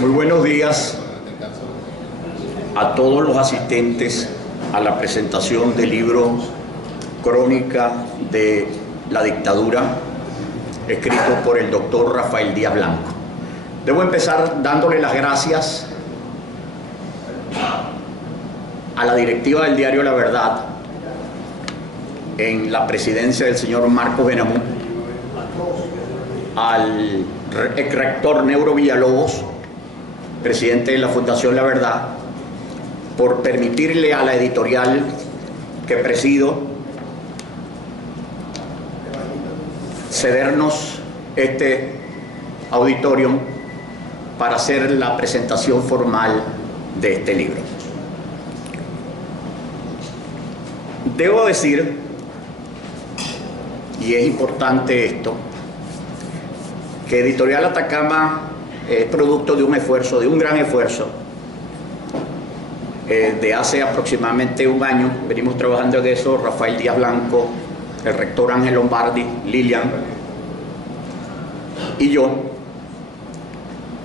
Muy buenos días a todos los asistentes a la presentación del libro Crónica de la Dictadura, escrito por el doctor Rafael Díaz Blanco. Debo empezar dándole las gracias a la directiva del diario La Verdad, en la presidencia del señor Marcos Benamú, al rector Neuro Villalobos, presidente de la Fundación La Verdad, por permitirle a la editorial que presido cedernos este auditorium para hacer la presentación formal de este libro. Debo decir, y es importante esto, que Editorial Atacama es producto de un esfuerzo, de un gran esfuerzo. De hace aproximadamente un año venimos trabajando en eso, Rafael Díaz Blanco, el rector Ángel Lombardi, Lilian y yo,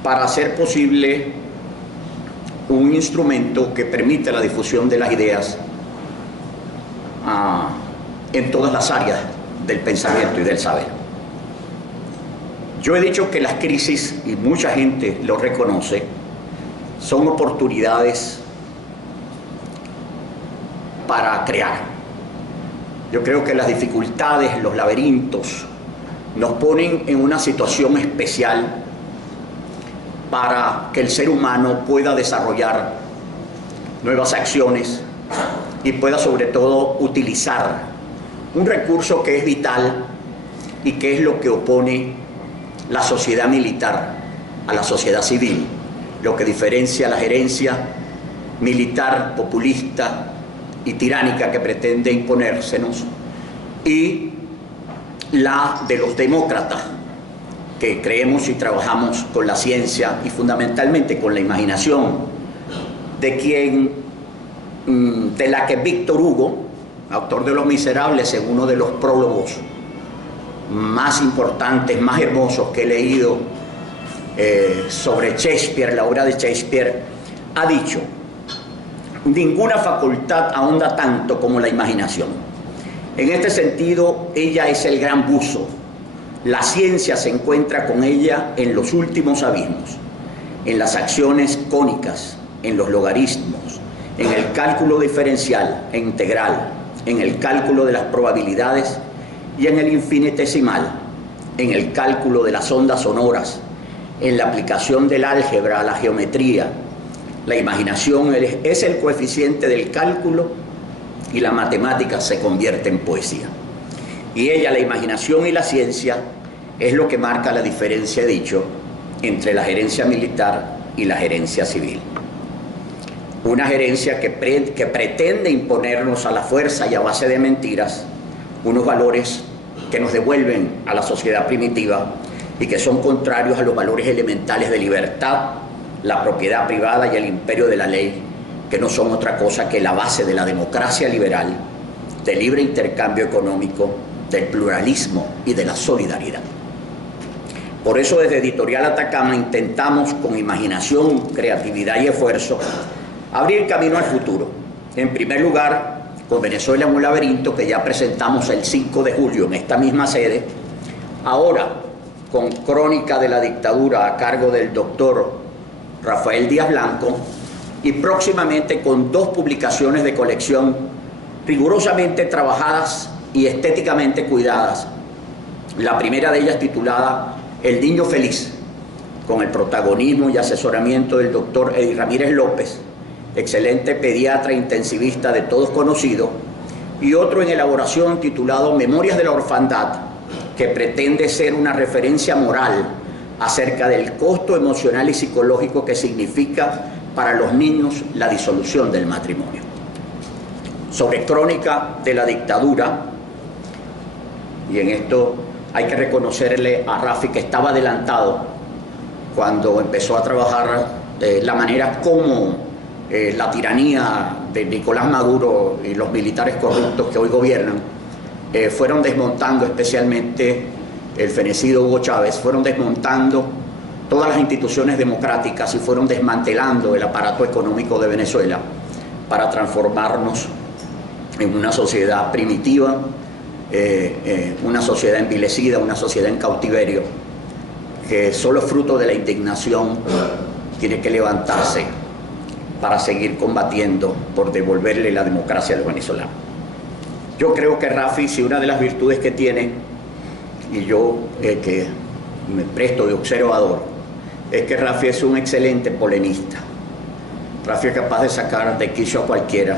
para hacer posible un instrumento que permita la difusión de las ideas en todas las áreas del pensamiento y del saber. Yo he dicho que las crisis, y mucha gente lo reconoce, son oportunidades para crear. Yo creo que las dificultades, los laberintos, nos ponen en una situación especial para que el ser humano pueda desarrollar nuevas acciones y pueda sobre todo utilizar un recurso que es vital y que es lo que opone la sociedad militar a la sociedad civil, lo que diferencia la gerencia militar populista y tiránica que pretende imponérsenos y la de los demócratas que creemos y trabajamos con la ciencia y fundamentalmente con la imaginación, de la que Víctor Hugo, autor de Los Miserables, en uno de los prólogos más importantes, más hermosos que he leído sobre Shakespeare, la obra de Shakespeare, ha dicho: ninguna facultad ahonda tanto como la imaginación. En este sentido, ella es el gran buzo. La ciencia se encuentra con ella en los últimos abismos, en las acciones cónicas, en los logaritmos, en el cálculo diferencial e integral, en el cálculo de las probabilidades y en el infinitesimal, en el cálculo de las ondas sonoras, en la aplicación del álgebra a la geometría. La imaginación es el coeficiente del cálculo y la matemática se convierte en poesía. Y ella, la imaginación y la ciencia, es lo que marca la diferencia, he dicho, entre la gerencia militar y la gerencia civil. Una gerencia que pretende imponernos a la fuerza y a base de mentiras unos valores que nos devuelven a la sociedad primitiva y que son contrarios a los valores elementales de libertad, la propiedad privada y el imperio de la ley, que no son otra cosa que la base de la democracia liberal, del libre intercambio económico, del pluralismo y de la solidaridad. Por eso desde Editorial Atacama intentamos, con imaginación, creatividad y esfuerzo, abrir camino al futuro. En primer lugar, con Venezuela en un laberinto, que ya presentamos el 5 de julio en esta misma sede. Ahora, con Crónica de la Dictadura a cargo del doctor Rafael Díaz Blanco, y próximamente con 2 publicaciones de colección rigurosamente trabajadas y estéticamente cuidadas. La primera de ellas titulada El Niño Feliz, con el protagonismo y asesoramiento del doctor Eddie Ramírez López, excelente pediatra intensivista de todos conocido, y otro en elaboración titulado Memorias de la Orfandad, que pretende ser una referencia moral acerca del costo emocional y psicológico que significa para los niños la disolución del matrimonio. Sobre Crónica de la Dictadura, y en esto hay que reconocerle a Rafi que estaba adelantado cuando empezó a trabajar la manera como la tiranía de Nicolás Maduro y los militares corruptos que hoy gobiernan fueron desmontando, especialmente el fenecido Hugo Chávez, fueron desmontando todas las instituciones democráticas y fueron desmantelando el aparato económico de Venezuela para transformarnos en una sociedad primitiva, una sociedad envilecida, una sociedad en cautiverio, que solo fruto de la indignación tiene que levantarse para seguir combatiendo por devolverle la democracia a los venezolanos. Yo creo que Rafi, si una de las virtudes que tiene, y yo que me presto de observador, es que Rafi es un excelente polemista. Rafi es capaz de sacar de quicio a cualquiera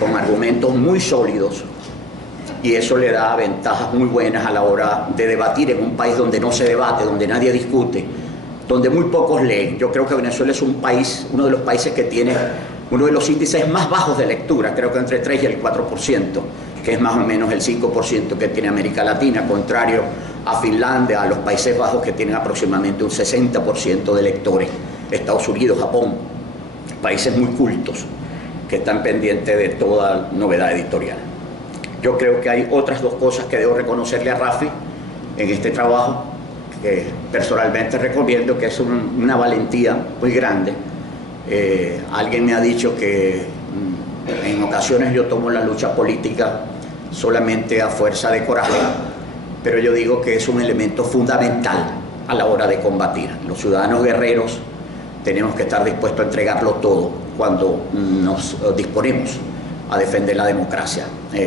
con argumentos muy sólidos, y eso le da ventajas muy buenas a la hora de debatir en un país donde no se debate, donde nadie discute, donde muy pocos leen. Yo creo que Venezuela es un país, uno de los países que tiene uno de los índices más bajos de lectura, creo que entre el 3 y el 4%, que es más o menos el 5% que tiene América Latina, contrario a Finlandia, a los Países Bajos, que tienen aproximadamente un 60% de lectores, Estados Unidos, Japón, países muy cultos que están pendientes de toda novedad editorial. Yo creo que hay otras dos cosas que debo reconocerle a Rafi en este trabajo, que personalmente recomiendo, que es una valentía muy grande. Alguien me ha dicho que en ocasiones yo tomo la lucha política solamente a fuerza de coraje, pero yo digo que es un elemento fundamental a la hora de combatir. Los ciudadanos guerreros tenemos que estar dispuestos a entregarlo todo cuando nos disponemos a defender la democracia.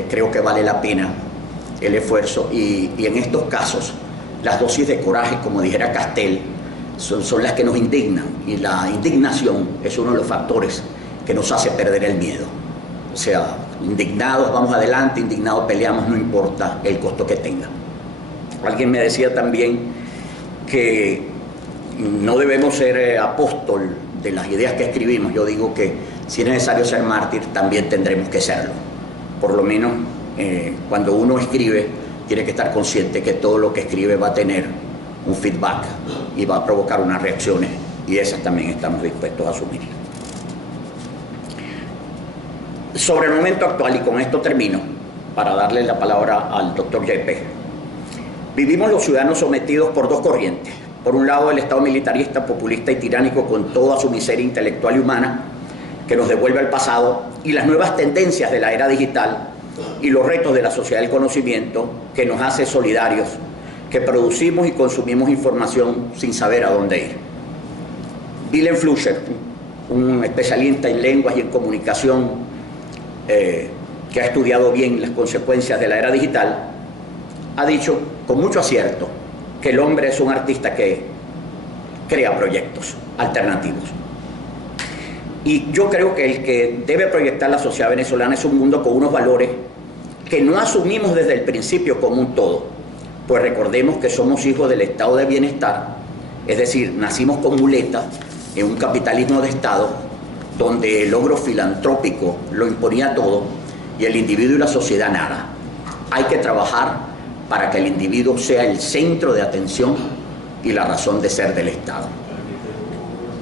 Creo que vale la pena el esfuerzo y en estos casos las dosis de coraje, como dijera Castel, son las que nos indignan, y la indignación es uno de los factores que nos hace perder el miedo. O sea, indignados vamos adelante, indignados peleamos, no importa el costo que tenga. Alguien me decía también que no debemos ser apóstol de las ideas que escribimos. Yo digo que si es necesario ser mártir, también tendremos que serlo. Por lo menos cuando uno escribe, tiene que estar consciente que todo lo que escribe va a tener un feedback y va a provocar unas reacciones, y esas también estamos dispuestos a asumir. Sobre el momento actual, y con esto termino, para darle la palabra al doctor Yepes, vivimos los ciudadanos sometidos por dos corrientes. Por un lado, el Estado militarista, populista y tiránico, con toda su miseria intelectual y humana, que nos devuelve al pasado, y las nuevas tendencias de la era digital y los retos de la sociedad del conocimiento, que nos hace solidarios, que producimos y consumimos información sin saber a dónde ir. Willem Flusser, un especialista en lenguas y en comunicación, que ha estudiado bien las consecuencias de la era digital, ha dicho con mucho acierto que el hombre es un artista que crea proyectos alternativos. Y yo creo que el que debe proyectar la sociedad venezolana es un mundo con unos valores que no asumimos desde el principio como un todo. Pues recordemos que somos hijos del estado de bienestar, es decir, nacimos con muletas en un capitalismo de Estado donde el logro filantrópico lo imponía todo y el individuo y la sociedad nada. Hay que trabajar para que el individuo sea el centro de atención y la razón de ser del Estado.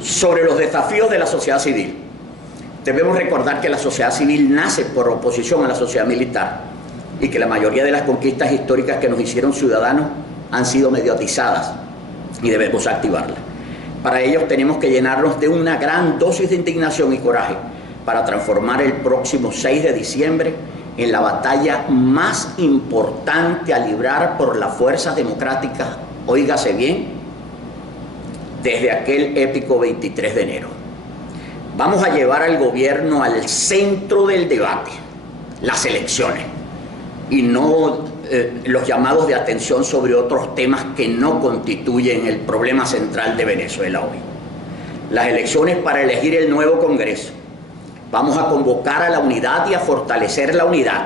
Sobre los desafíos de la sociedad civil, debemos recordar que la sociedad civil nace por oposición a la sociedad militar, y que la mayoría de las conquistas históricas que nos hicieron ciudadanos han sido mediatizadas y debemos activarlas. Para ello tenemos que llenarnos de una gran dosis de indignación y coraje para transformar el próximo 6 de diciembre en la batalla más importante a librar por las fuerzas democráticas, óigase bien, desde aquel épico 23 de enero. Vamos a llevar al gobierno al centro del debate, las elecciones, y no los llamados de atención sobre otros temas que no constituyen el problema central de Venezuela hoy. Las elecciones para elegir el nuevo Congreso. Vamos a convocar a la unidad y a fortalecer la unidad.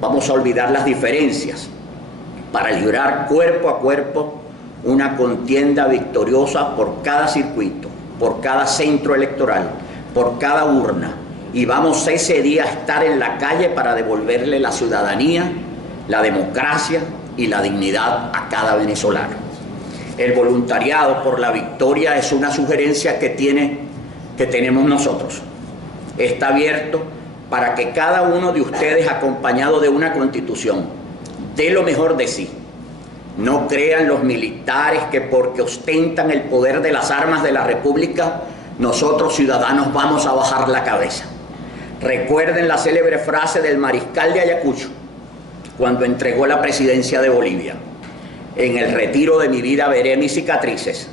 Vamos a olvidar las diferencias para librar cuerpo a cuerpo una contienda victoriosa por cada circuito, por cada centro electoral, por cada urna. Y vamos ese día a estar en la calle para devolverle la ciudadanía, la democracia y la dignidad a cada venezolano. El voluntariado por la victoria es una sugerencia que tenemos nosotros. Está abierto para que cada uno de ustedes, acompañado de una constitución, dé lo mejor de sí, No crean los militares que porque ostentan el poder de las armas de la República, nosotros ciudadanos vamos a bajar la cabeza. Recuerden la célebre frase del mariscal de Ayacucho, cuando entregó la presidencia de Bolivia: en el retiro de mi vida veré mis cicatrices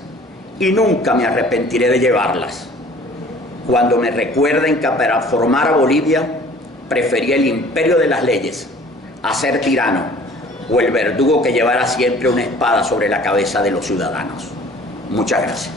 y nunca me arrepentiré de llevarlas. Cuando me recuerden que para formar a Bolivia preferí el imperio de las leyes a ser tirano o el verdugo que llevara siempre una espada sobre la cabeza de los ciudadanos. Muchas gracias.